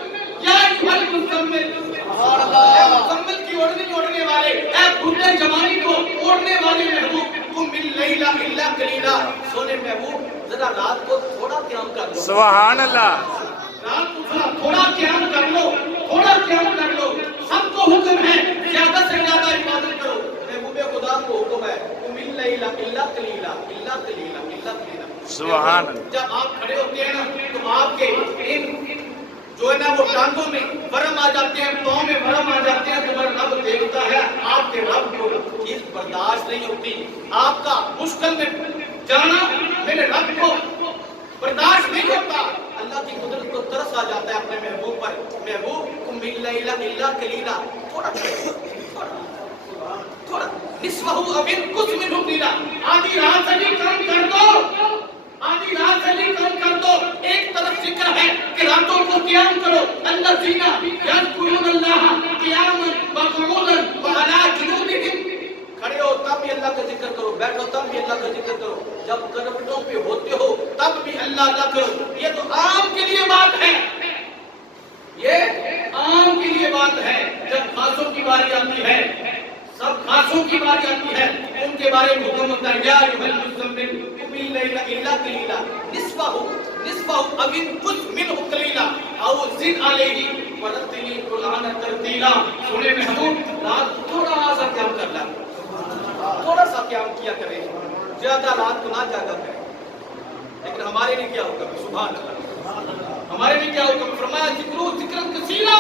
یا ایھا المزمل، اے مزمل کی اوڑھنے والے، اے بڈھے جوانی کو اوڑھنے والے محبوب، قم اللیل الا قلیلا، سونے محبوب ذرا رات کو تھوڑا قیام کر لو، سبحان اللہ، رات کو تھوڑا قیام کر لو، تھوڑا قیام کر لو، سب کو حکم ہے زیادہ سے زیادہ عبادت کرو، محبوب خدا کو حکم ہے قم اللیل الا قلیلا، الا قلیلا، الا قلیلا۔ سبحان اللہ، جب آپ کھڑے ہوتے ہیں نا تو آپ کے جو ہے نا وہ ٹانگوں میں ورم آ جاتے ہیں، پاؤں میں ورم آ جاتے ہیں، تو میرا رب دیکھتا ہے آپ کے رب کو چیز برداشت نہیں ہوتی، آپ کا مشکل میں جانا میرے رب کو برداشت نہیں ہوتا، اللہ کی قدرت کو ترس آ جاتا ہے اپنے محبوب پر، محبوب قم اللیل الا قلیلا، تھوڑا تھوڑا نصفہ او انقص منہ قلیلا، آدھی رات سے بھی کم کر دو، آدھی رات سے بھی کم کر دو، ایک طرف ذکر ہے کہ راتوں کو قیام کرو، الذین یذکرون اللہ قیاما وقعودا وعلی جنوبہم، کھڑے ہو تب بھی اللہ کا ذکر کرو، بیٹھو تب بھی اللہ کا ذکر کرو، جب کربٹوں پہ ہوتے ہو تب بھی اللہ کرو، یہ تو عام کے لیے بات ہے، یہ عام کے لیے بات ہے، جب خاصوں کی کی باری آتی ہے، سب خاصوں کی باری آتی ہے، ان کے بارے میں حکم ہوتا ہے یا ایھا المزمل قم اللیل الا قلیلا نصفہ او انقص منہ قلیلا او زد علیہ ورتل القرآن ترتیلا۔ سنے محبوب، رات تھوڑا سا قیام کر لیں، تھوڑا سا قیام کیا کریں، زیادہ رات کو نہ جاگا کریں۔ لیکن ہمارے لیے کیا حکم ہے؟ سبحان اللہ، ہمارے لیے کیا حکم؟ فرمایا ذکر کثیرا،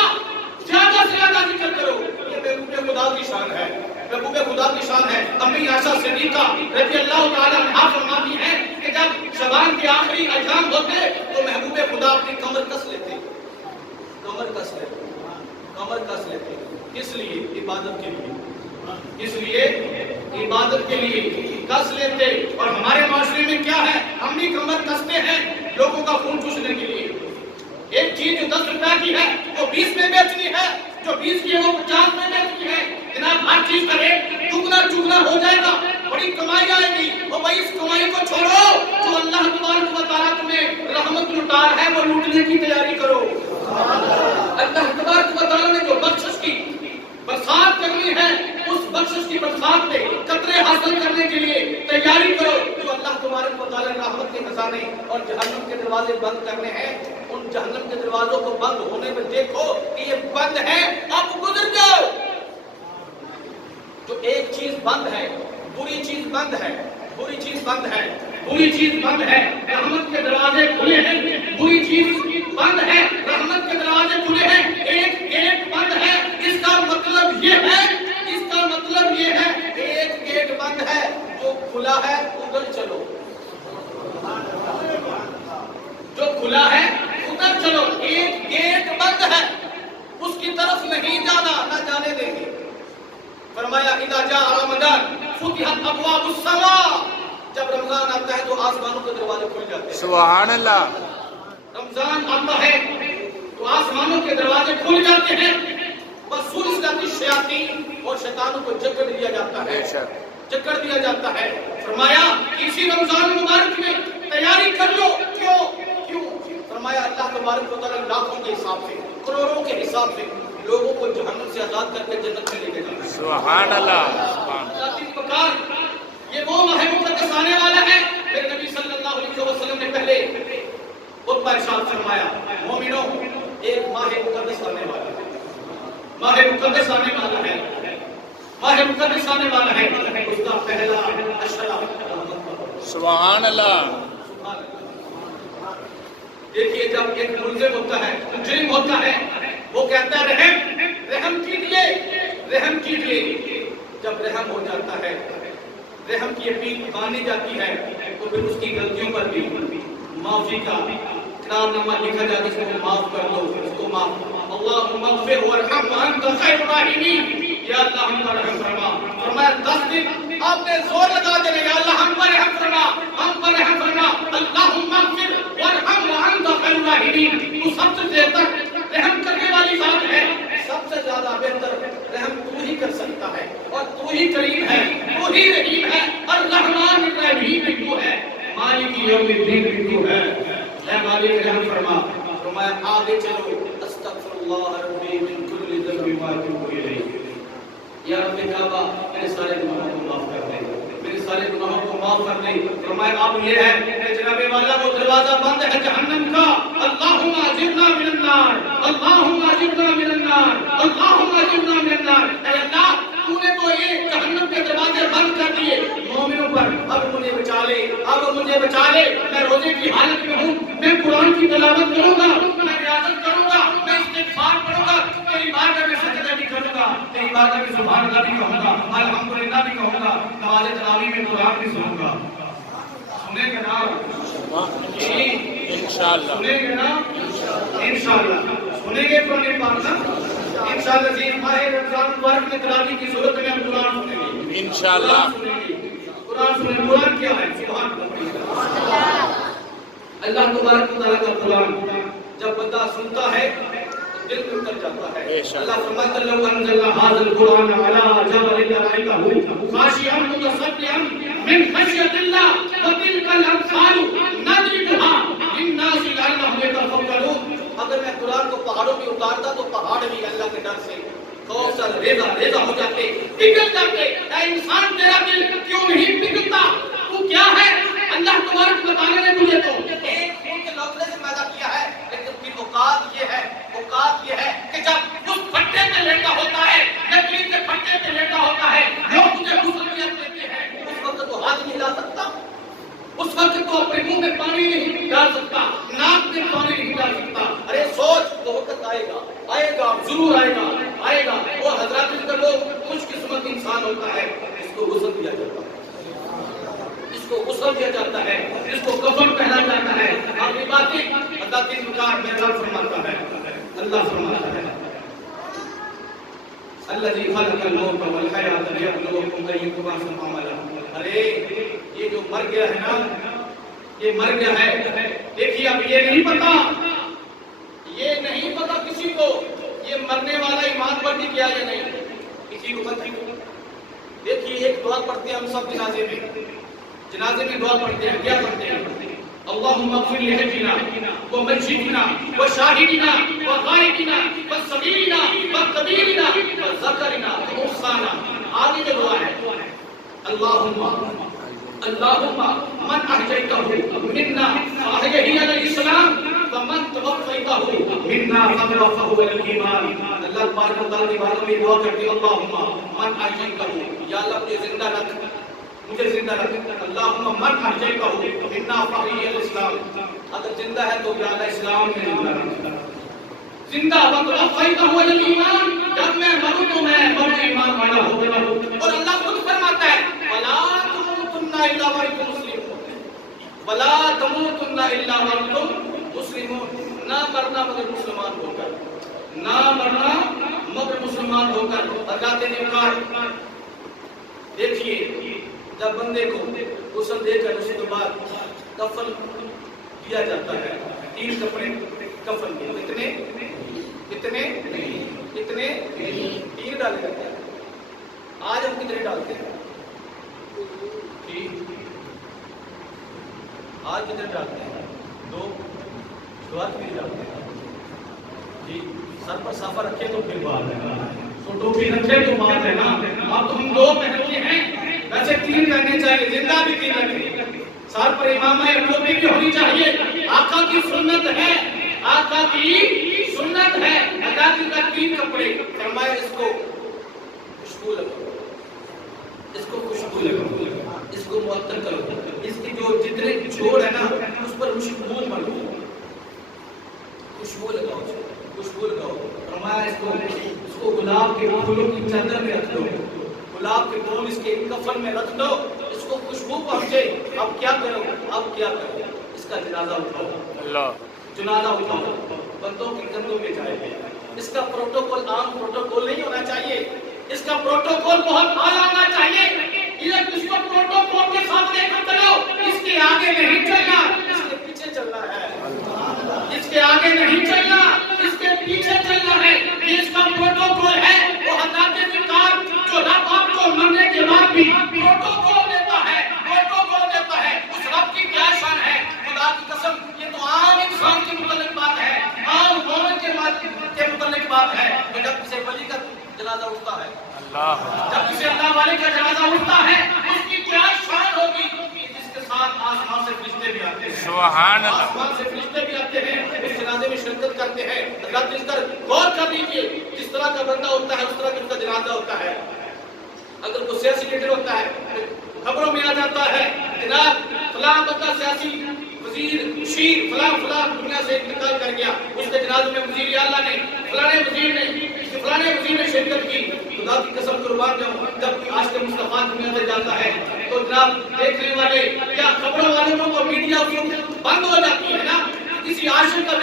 زیادہ سے زیادہ ذکر کرو۔ یہ محبوب خدا کی شان ہے، محبوب خدا کی شان ہے۔ امی عائشہ صدیقہ رضی اللہ تعالی عنہا فرماتی ہیں کہ جب شعبان کے آخری ایام ہوتے تو محبوب خدا اپنی کمر کس لیتے، کمر کس لیتے۔ کس لیے؟ عبادت کے لیے، اس لیے عبادت کے لیے کس لیتے۔ اور ہمارے معاشرے میں کیا ہے؟ ہم بھی کمر کستے ہیں لوگوں کا خون چوسنے کے لیے۔ ایک چیز جو 10 روپے کی ہے وہ 20 میں بیچنی ہے، جو 20 کی ہے وہ 50 میں بیچنی ہے۔ جناب ہر چیز کا ریٹ چگنا ہو جائے گا، بڑی کمائی آئے گی، اور بھائی اس کمائی کو چھوڑو، جو اللہ تبارک و تعالیٰ تمہیں رحمت لٹا ہے وہ لوٹنے کی تیاری کرو۔ اللہ تبارک و تعالیٰ نے جو بخشش کی برسات کرنی ہے، اس بخشش کی برسات پہ قطرے حاصل کرنے کے لیے تیاری کرو۔ جو اللہ تبارک و تعالیٰ رحمت کے خزانے اور جہنم کے دروازے بند کرنے ہیں، ان جہنم کے دروازوں کو بند ہونے میں دیکھو کہ یہ بند ہے، اب گزر جاؤ۔ جو ایک چیز بند ہے، بری چیز بند ہے، بری چیز بند ہے، بری چیز بند ہے، رحمت کے دروازے کھلے ہیں، بری چیز بند ہے، رحمت کے دروازے کھلے ہیں، ایک گیٹ بند ہے۔ اس کا مطلب یہ ہے، ایک گیٹ بند ہے، جو کھلا ہے ادھر چلو، جو کھلا ہے ادھر چلو۔ ایک گیٹ بند ہے، اس کی طرف نہیں جانا، نہ جانے دیں گے۔ فرمایا اذا جاء رمضان فتحت ابواب السماء، جب رمضان آتا ہے تو آسمانوں کے دروازے کھل جاتے ہیں۔ سبحان اللہ، رمضان آتا ہے تو آسمانوں کے دروازے کھل جاتے ہیں، وسلسلۃ الشیاطین، اور شیطانوں کو جکڑ دیا جاتا ہے، جکڑ دیا جاتا ہے۔ فرمایا اسی رمضان مبارک میں تیاری کر لو۔ کیوں؟ فرمایا اللہ تبارک و تعالیٰ لاکھوں کے حساب سے، کروڑوں کے حساب سے لوگوں کو جہنم سے آزاد کر کے جنت میں لے کے جاتا ہے۔ سبحان اللہ، سبحان اللہ۔ یہ وہ ماہ مقدس آنے والا ہے، میرے نبی صلی اللہ علیہ وسلم نے پہلے خطبہ ارشاد فرمایا، مومنوں ایک ماہ مقدس آنے والا ہے، ماہ مقدس آنے والا ہے، ماہ مقدس آنے والا ہے، اس کا پہلا اشرا سبحان اللہ۔ دیکھیے جب ایک ملزم ہوتا ہے، مجرم ہوتا ہے، وہ کہتا ہے رحم کیجیے، رحم کیجیے۔ جب رحم ہو جاتا ہے، رحم کی اپیل مانی جاتی ہے، تو پھر اس کی غلطیوں پر بھی معافی کا اقرارنامہ لکھا جاتا ہے، اس کو معاف کر دو، اس کو معاف۔ اللہم اغفر وارحم وانت خیر الراحمین، یا اللہ ہم پر رحم فرما۔ فرمایا 10 دن آپ نے زور لگا دے، یا اللہ ہم پر رحم فرما، ہم پر رحم فرما۔ اللہم اغفر وارحم وانت خیر الراحمین، تو سب سے بہتر رحم کرنے والی ذات ہے، سب سے زیادہ بہتر رحم تو ہی کر سکتا ہے، اور تو ہی کریم ہے، تو ہی رحیم ہے، الرحمن الرحیم بھی تو ہے، مالک یوم الدین بھی تو ہے۔ اے مالک رحم فرما۔ فرمایا آگے چلو، استغفر اللہ ربی من کل ذنب واتوب الیہ، یا رب کعبہ میرے سارے گناہوں کو معاف کر دے، میرے سارے گناہوں کو معاف کر دے۔ فرمایا اب یہ ہے کہ جناب والا وہ دروازہ بند ہے جہنم کا، اللہم اجرنا من النار، اللہم اجرنا من النار، اللہم اجرنا من النار۔ اے اللہ تو نے تو یہ جہنم کے دروازے بند کر دیے مومنوں پر، اب مجھے بچا لے، اب مجھے بچا لے۔ میں روزے کی حالت میں ہوں، میں قرآن کی تلاوت کروں گا، میں ریاضت کروں گا، میں استغفار پڑھوں گا، تیری بارگاہ میں سجدہ بھی کروں گا، تیری بارگاہ میں سبحان اللہ بھی کہوں گا، الحمدللہ بھی کہوں گا، نماز تراویح میں قرآن بھی سنوں گا۔ سنے گا نا؟ انشاءاللہ، سنے گا نا؟ انشاءاللہ سنیں گے قرآن پاک نا؟ انشاءاللہ جی ماہ رمضان مبارک میں تراویح کی صورت میں ہم قرآن سنیں گے، انشاءاللہ۔ قرآن سنیں۔ قرآن کیا ہے؟ سبحان اللہ، اللہ تبارک و تعالیٰ کا قرآن جب بندہ سنتا ہے دل میں اتر جاتا ہے۔ اللہ فرماتا ہے لو انزلنا ھذا القرآن علی جبل لرأیتہ خاشعا متصدعا من خشیۃ اللہ وتلک الامثال نضربها للناس لعلهم يتفکرون۔ اگر میں قرآن کو پہاڑوں پہ اتارتا تو پہاڑ بھی اللہ کے ڈر سے خوف سے ماشاءاللہ ریزہ ریزہ ہو جاتے، پگھل جاتے. اے انسان تیرا دل کیوں نہیں پگھلتا؟ تو کیا ہے؟ اللہ تبارک و تعالیٰ نے تجھے تو ایک خون کے لوتھڑے سے پیدا کیا ہے، لیکن پھر اوقات یہ ہے کہ جب اس پھٹے پہ لیٹا ہوتا ہے، لکڑی کے پھٹے پہ لیٹا ہوتا ہے، لوگ تجھے غسل دیتے ہیں، اس وقت تو ہاتھ نہیں لا سکتا، اس وقت تو اپنے منہ میں پانی نہیں ڈال سکتا، ناک میں پانی نہیں ڈال سکتا. ارے سوچ، وہ وقت آئے گا، ضرور آئے گا. اور حضرات کا لوگ خوش قسمت انسان ہوتا ہے، اس کو غسل دیا جاتا ہے، اس کو غسل دیا جاتا ہے، اس کو کفن پہنا جاتا ہے. آپ کی باتیں اللہ کی مقام میں فرماتا ہے، اللہ فرماتا ہے الذی خلق الموت والحیات لیبلوکم ایکم احسن عملا. ارے یہ جو مر گیا ہے نا، یہ مر گیا ہے. دیکھیے اب یہ نہیں پتا کسی کو یہ مرنے والا ایمان پر بھی کیا یا نہیں، کسی کو پتہ نہیں. دیکھیے ایک دعا پڑھتے ہیں ہم سب جنازے میں دعا پڑھتے ہیں. کیا پڑھتے ہیں؟ اللهم اغفر لحينا وميتنا وشاهدنا وغائبنا وصغيرنا وكبيرنا وذكرنا وانثانا. آگے جو دعا ہے اللهم من احييته منا فاحيه على الاسلام ومن توفيته منا فتوفه على الايمان. اللہ تبارک و تعالی کی بارگاہ میں دعا کرتے ہیں اللهم من احييته، یا اللہ مجھے زندہ رکھ، اللہم من احییتہ منا فاحیہ الاسلام. اگر زندہ ہے تو یا اللہ اسلام میں زندہ رکھ. زندہ وتوفیتہ علی الایمان، جب میں مروں تو میں مروں ایمان والا ہو گیا. اور اللہ خود فرماتا ہے ولا تموتن الا وانتم مسلمون، ولا تموتن الا وانتم مسلمون. نہ مرنا مگر مسلمان ہو کر، نہ مرنا مگر مسلمان ہو کر. اللہ کے نیکار دیکھیے، جب بندے کو غسل دے کر اس کے بعد کفن دیا جاتا ہے، 3 کپڑے کفن کے کتنے 3 ڈالے جاتے ہیں. آج ہم کتنے ڈالتے ہیں؟ آج کتنے ڈالتے ہیں؟ 2 شروعات بھی ڈالتے ہیں جی. سر پر صافہ رکھے تو پھر بات ہے، تو ٹوپی رکھے تو بات ہے نا. اب تو ہم 2 پہنتے ہیں، ویسے 3 رہنے چاہیے، زندہ بھی 3 رکھیں. سر پر امامہ ٹوپی بھی ہونی چاہیے. آقا کی سنت ہے، آقا کی سنت ہے. اللہ کی 3 کپڑے فرمائے اس کو خوشبو لگاؤ، اس کو خوشبو لگاؤ، اس کو معطر کرو، اس کی جو جتنے جوڑ ہے نا اس پر خوشبو ملو، خوشبو لگاؤ. فرمایا اس کو گلاب کے پھولوں کی چادر میں رکھ دو، گلاب کے پھول اس کے کفن میں رکھ دو، اس کو خوشبو پہنچے. اب کیا کرو؟ اس کا جنازہ اٹھاؤ، بندوں کے کندھوں میں جائے گا. اس کا پروٹوکول عام پروٹوکول نہیں ہونا چاہیے، اس کا پروٹوکول بہت اعلیٰ ہونا چاہیے. اس کو پروٹوکول کے ساتھ لے کر چلو، اس کے آگے نہیں چلنا، اس کے پیچھے چلنا ہے. اس کے آگے نہیں چلنا، اس کے پیچھے چلنا ہے. یہ اس کا پروٹوکول ہے. وہ حضرات ذکر جو رب آپ کو مرنے کے بعد بھی پروٹوکول دیتا ہے، اس رب کی کیا شان ہے. خدا کی قسم یہ تو عام انسان کے متعلق بات ہے، عام مومن کے متعلق بات ہے. جب کسی ولی کا جنازہ اٹھتا ہے، جب کسی اللہ والے کا جنازہ اٹھتا ہے، اس کی کیا شان ہوگی. جس کے ساتھ آسمان سے فرشتے بھی آتے ہیں، سبحان اللہ، آسمان سے فرشتے بھی آتے ہیں، اس جنازے میں شرکت کرتے ہیں. اللہ اس پر غور کر لیجیے، جس طرح کا بندہ ہوتا ہے اس طرح کا اس کا جنازہ ہوتا ہے. اگر کوئی سیاسی لیڈر ہوتا ہے، خبروں میں آ جاتا ہے جناب فلاں بندہ سیاسی وزیر مشیر فلاں دنیا سے انتقال کر گیا، اس کے جنازے میں وزیر اعلیٰ نے فلانے وزیر نے شرکت کی. خدا کی قسم قربان جاؤں، جب عاشق مصطفیٰ دنیا سے جاتا ہے تو جناب دیکھنے والے یا خبروں والوں کو میڈیا بند ہو جاتی ہے نا. کسی عاشق کا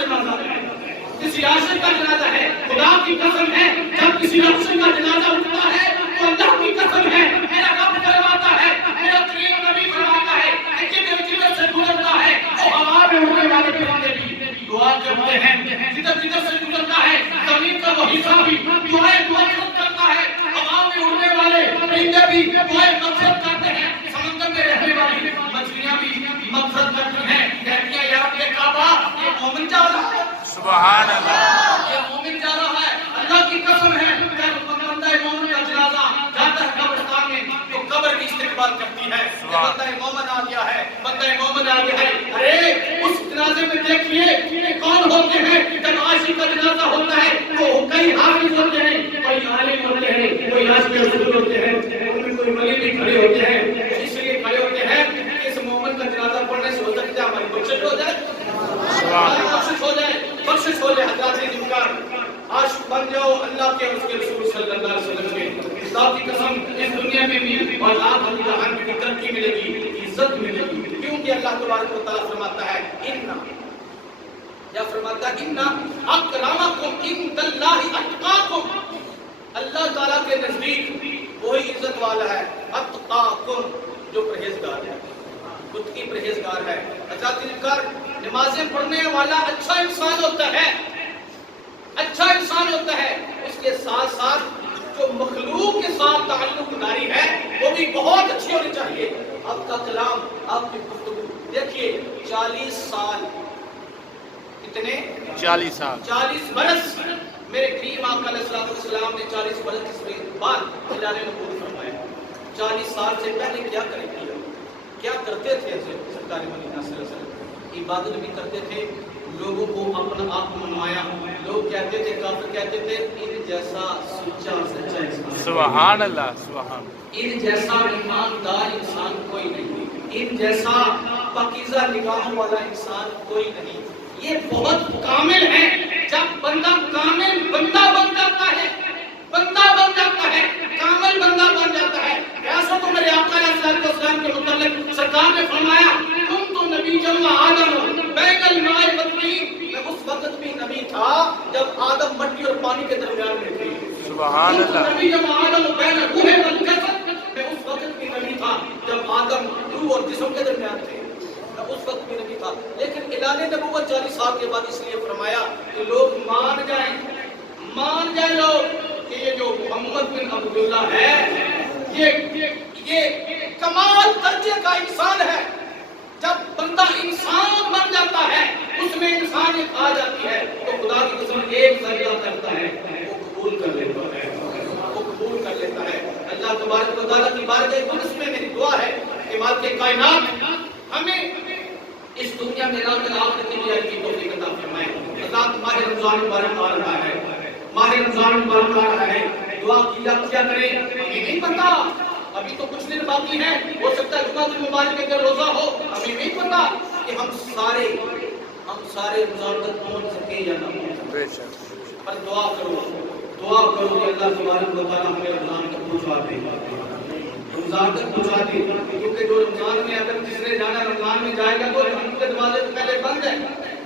جنازہ ہے، خدا کی قسم ہے جب کسی عاشق کا جنازہ اٹھتا ہے تو اللہ کی قسم ہے میرا رب فرماتا ہے، میرا کریم نبی فرماتا ہے کہ جدھر سے گزرتا ہے وہ ہوا میں اڑنے والے پرندے بھی دعا کرتے ہیں. جدھر سے گزرتا ہے زمین کا وہ حصہ بھی دعائیں مغفرت کرتا ہے. ہوا میں اڑنے والے پرندے بھی دعائیں مغفرت کرتے ہیں. سمندر میں رہنے والی مچھلیاں بھی مغفرت کرتی ہیں. کہتی ہیں یا رب کعبہ یہ مومن جا رہا ہے، سبحان اللہ، یہ مومن جا رہا ہے. اللہ کی قسم ہے بندہ بندہ مومن آ گیا ہے، بندہ مومن آ گیا ہے. ارے اس جنازے میں دیکھیے کہ کون ہوتے ہیں. جب عاشق کا جنازہ ہوتا ہے تو کئی حافظ ہوتے ہیں، کوئی عالم ہوتے ہیں، کوئی عاشق رسول ہوتے ہیں، ان میں کوئی ولی بھی کھڑے ہوتے ہیں. اس لیے کھڑے ہوتے ہیں کہ اس مومن کا جنازہ پڑھنے سے ہو سکتا ہے ہماری بخشش ہو جائے، ہماری بخشش ہو جائے، بخشش ہو جائے. حضرات ذمہ عاشق بن جاؤ اللہ کے اور اس کے رسول صلی اللہ علیہ وسلم کے. خدا کی قسم اس دنیا میں بھی اور آخرت جہان میں بھی ترقی ملے گی، عزت ملے گی. کیونکہ اللہ تبارک و تعالیٰ فرماتا ہے کیا فرماتا ہے؟ اِنَّ أَكْرَمَكُمْ عِندَ اللَّهِ أَتْقَاكُمْ. اللہ تعالیٰ کے نزدیک وہی عزت والا ہے اتقاکم، جو پرہیزگار ہے، خود کی پرہیزگار ہے. حضرات ذکر نمازیں پڑھنے والا اچھا انسان ہوتا ہے، اچھا انسان ہوتا ہے. اس کے ساتھ ساتھ جو مخلوق کے ساتھ تعلق داری ہے وہ بھی بہت اچھی ہونی چاہیے. آپ کا کلام، آپ کی گفتگو دیکھیے 40 سال، کتنے؟ 40 سال، 40 برس. میرے کریم آقا علیہ السلام نے 40 برس کے بعد ہلانے میں پورا فرمایا. 40 سال سے پہلے کیا کیا کرتے تھے سرکار مدینہ صلی اللہ علیہ وسلم؟ عبادت بھی کرتے تھے، لوگوں کو اپنا آپ منوایا. لوگ کہتے تھے، کافر کہتے تھے ان جیسا سچا اور سچا انسان، سبحان اللہ، سبحان، ان جیسا ایماندار انسان کوئی نہیں، ان جیسا پاکیزہ نگاہوں والا انسان کوئی نہیں. یہ بہت کامل ہے. جب بندہ کامل بندہ بن جاتا ہے، بندہ بن جاتا ہے، کامل بندہ بن جاتا ہے. ایسا تو میرے آقا علیہ السلام کے متعلق سرکار نے فرمایا تم تو نبی جمع آدم بین الماء والطین. میں اس وقت بھی نبی تھا جب آدم مٹی اور پانی کے درمیان میں تھے. سبحان اللہ. نبی جمع آدم بین الروح والجسد. میں اس وقت بھی نبی تھا جب آدم روح اور جسم کے درمیان تھے، اس وقت بھی نبی تھا. لیکن اعلان نبوت 40 سال کے بعد اس لیے فرمایا کہ لوگ مان جائیں لوگ کہ یہ جو محمد بن عبداللہ ہے یہ کمال درجے کا انسان ہے. جب بندہ انسان بن جاتا ہے، اس میں انسانیت آ جاتی ہے، تو خدا کی قسم ایک ذریعہ کرتا ہے، وہ قبول کر لیتا ہے، وہ قبول کر لیتا ہے. اللہ تبارک و تعالیٰ کی بارگاہ اقدس میں میری دعا ہے کہ مالک کائنات ہمیں اس دنیا میں آخرت کی نیکی کی توفیق عطا فرمائے. حضرات ماہ رمضان مبارک آ رہا ہے، ماہ رمضان مبارک آ رہا ہے. دعا کیا کریں، ہمیں نہیں پتا، ابھی تو کچھ دن باقی ہیں، ہو سکتا ہے جمعہ مبارک کے اندر روزہ ہو، ہمیں نہیں پتا کہ ہم سارے رمضان تک پہنچ سکیں یا نہ پہنچ سکیں. پر دعا کرو کہ اللہ تبارک و تعالیٰ ہمیں رمضان تک پہنچا دے، رمضان تک پہنچا دے. کیونکہ جو رمضان میں اگر جس نے جانا رمضان میں جائے گا تو جنت کے دروازے تو پہلے بند ہیں،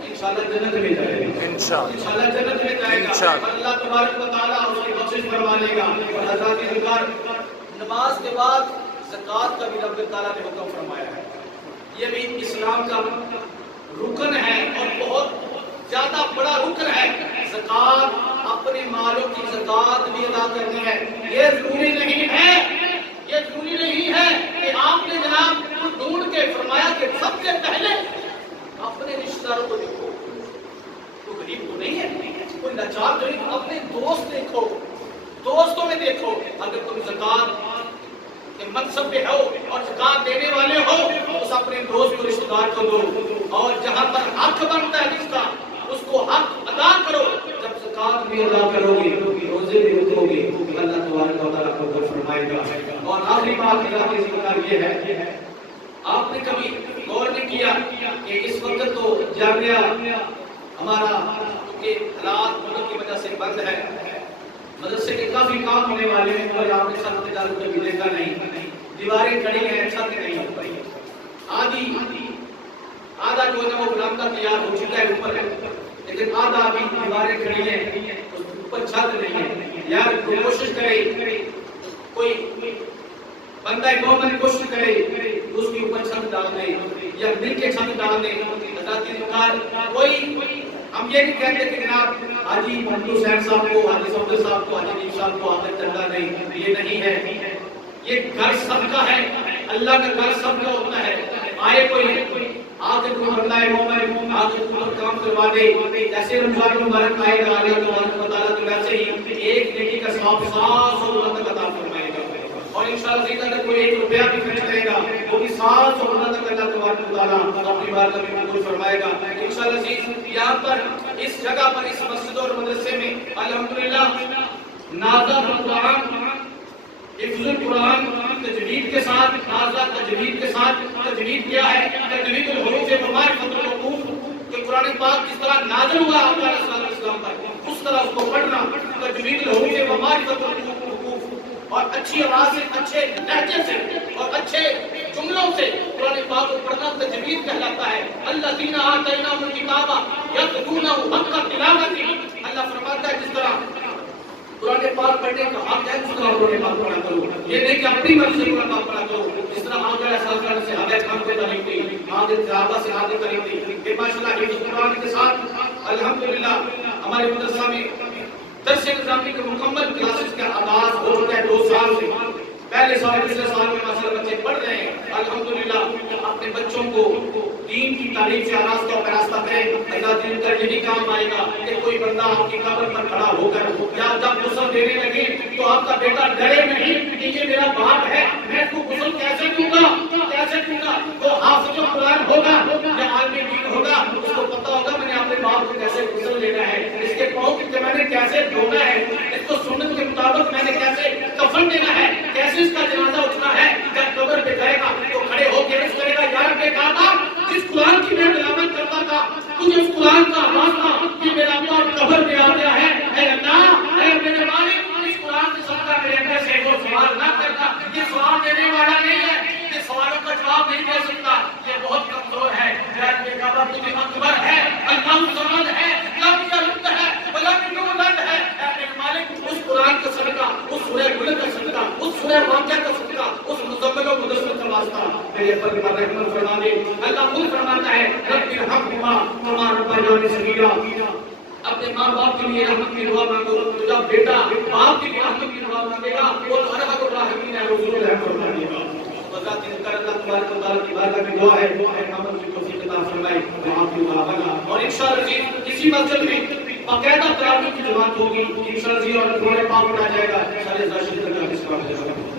انشاءاللہ جنت میں جائے گا، انشاءاللہ جنت میں جائے گا. اللہ تبارک و تعالیٰ اس کی بخشش فرما لے گا. اور حضرات ذکر نماز کے بعد زکوٰۃ کا بھی رب تعالیٰ نے حکم فرمایا ہے. یہ بھی اسلام کا رکن ہے اور بہت زیادہ بڑا رکن ہے. زکوٰۃ، اپنے مالوں کی زکوٰۃ بھی ادا کرنی ہے. یہ ضروری نہیں ہے کہ آپ نے جناب ڈھونڈ کے فرمایا کہ سب سے پہلے اپنے رشتہ داروں کو دیکھو. کوئی غریب تو نہیں ہے، کوئی لاچار تو نہیں، اپنے دوست دیکھو، دوستوں میں دیکھو. اگر تم زکوٰۃ کے منصب پہ ہو اور زکوٰۃ دینے والے ہو تو اپنے دوست کو رشتہ دار کو دو. اور جہاں پر حق بنتا ہے جس کا، اس کو حق ادا کرو. جب زکوٰۃ بھی ادا کرو گے، روزے بھی رکھو گے، اللہ تبارک و تعالیٰ کو قبول فرمائے گا. اور آخری بات یہ ہے، آپ نے کبھی غور نہیں کیا کہ اس وقت تو جامعہ ہمارا کہ حالات ملک کی وجہ سے بند ہے، مدرسے کے کافی کام ہونے والے ہیں، اور آپ نے سب تجارت کو بھی دیکھا نہیں. دیواریں کھڑی ہیں، چھت نہیں ہو پائی. آدھا جو ہے وہ غلام کا تیار ہو چکا ہے اوپر، لیکن آدھا ابھی دیواریں کھڑی ہیں، اوپر چھت نہیں ہے. یار کوشش کرے، کوئی بندہ مومن کوشش کرے اس کے اوپر چھت ڈال دے یا مل کے چھت ڈال دے. کوئی ہم یہ نہیں کہتے کہ جناب حاجی منٹو صاحب کو، حاجی سعود صاحب کو، حاجی نیب صاحب کو آدھر چندہ نہیں، یہ نہیں ہے. یہ گھر سب کا ہے، اللہ کا گھر سب کا ہوتا ہے. آئے کوئی آگے کوئی بندہ ہے مومن، آگے کوئی کام کروا دے. جیسے رمضان مبارک آئے گا، اللہ تبارک و تعالیٰ تو ویسے ہی ایک نیکی کا ثواب 100 عطا فرمائے گا. اور انشاءاللہ عزیز اگر کوئی 1 روپیہ بھی خرچ کرے گا وہ بھی 700 تک اللہ تبارک و تعالیٰ اپنی بات میں قبول فرمائے گا انشاءاللہ عزیز یہاں پر اس جگہ پر اس مسجد اور مدرسے میں الحمدللہ نازل القرآن حفظ القرآن تجوید کے ساتھ نازل تجوید کے ساتھ تجوید کیا ہے تجوید الحروف مبارکۃ الحقوق کہ قرآن پاک جس طرح نازل ہوا آپ صلی اللہ علیہ وسلم پر اس طرح اس کو پڑھنا تجوید الحروف مبارکۃ الحقوق اور اچھی آواز سے اچھے لہجے سے اور اچھے جملوں سے قرآن پاک کو پڑھنا تجوید کہلاتا ہے الذین آتیناہم الکتاب یتلونہ حق تلاوتہ اللہ فرماتا ہے جس طرح قرآن پاک پڑھنے کا حق ہے اس طرح قرآن پاک پڑھا کرو یہ نہیں کہ اپنی مرضی سے قرآن پاک پڑھا کرو جس طرح آج علیہ سے حضرت خان کو تعلیم دی حضرت صحابہ سے حضرت تعلیم دی کہ ماشاءاللہ حفظ قرآن کے ساتھ الحمدللہ ہمارے مدرسہ میں درس نظامی کے مکمل کلاسز کا آغاز ہو چکا ہے 2 سال سے پہلے سال پچھلے سال میں ماشاءاللہ بچے پڑھ رہے ہیں الحمدللہ اپنے بچوں کو دین کی تعلیم سے آراستہ و پیراستہ کریں اللہ دین کر یہی کام آئے گا کہ کوئی بندہ آپ کی قبر پر کھڑا ہو کر یا جب غسل دینے لگے تو آپ کا بیٹا ڈرے نہیں کہ یہ میرا باپ ہے میں اس کو غسل کیسے دوں گا وہ حافظ قرآن ہوگا یا عالم دین ہوگا اس کو پتہ ہوگا میں نے اپنے باپ کو کیسے غسل لینا ہے اس کے پاؤں کی میں نے کیسے دھونا ہے اس کو سنت کے مطابق میں نے کیسے کفن دینا ہے کیسے اس کا جنازہ اٹھنا ہے جب قبر پہ جائے گا تو کھڑے ہو کے اس کرے گا یا رب نے کہا جس قرآن کی میں تلاوت کرتا تھا تجھے اس قرآن کا آواز تھا کہ میرا باپ قبر میں آ گیا ہے اے اللہ اے میرے مالک اس قرآن کے صدقہ میرے اندر سے وہ سوال نہ کرنا یہ سوال دینے والا نہیں ہے یہ سوالوں کا جواب نہیں دے سکتا یہ بہت کمزور ہے رب نے کہا تجھے اکبر ہے اللہ سمد ہے لم یلد ہے ولم یولد ہے اے میرے مالک اس قرآن کا صدقہ اس سورہ ملک کا صدقہ اس سورہ واقعہ کا صدقہ اس مزمل و مدثر کا واسطہ میرے پر رحمت فرما دے اللہ خود فرماتا ہے رب ارحمہما کما ربیانی صغیرا اپنے ماں باپ کے لیے رحمت کی دعا مانگو جب بیٹا باپ کے لیے رحمت کی دعا مانگے گا وہ ارحم الراحمین ہے حضور رحمت فرمائے گا وذات ذکر اللہ تبارک و تعالی کی بارگاہ میں دعا ہے رحمت کی توفیق عطا فرمائے آپ کی دعا اور انشاءاللہ اسی مسجد میں باقاعدہ تراویح کی جماعت ہوگی انشاءاللہ اور قرآن پاک پڑھا جائے گا سارے زاشد کا اس کا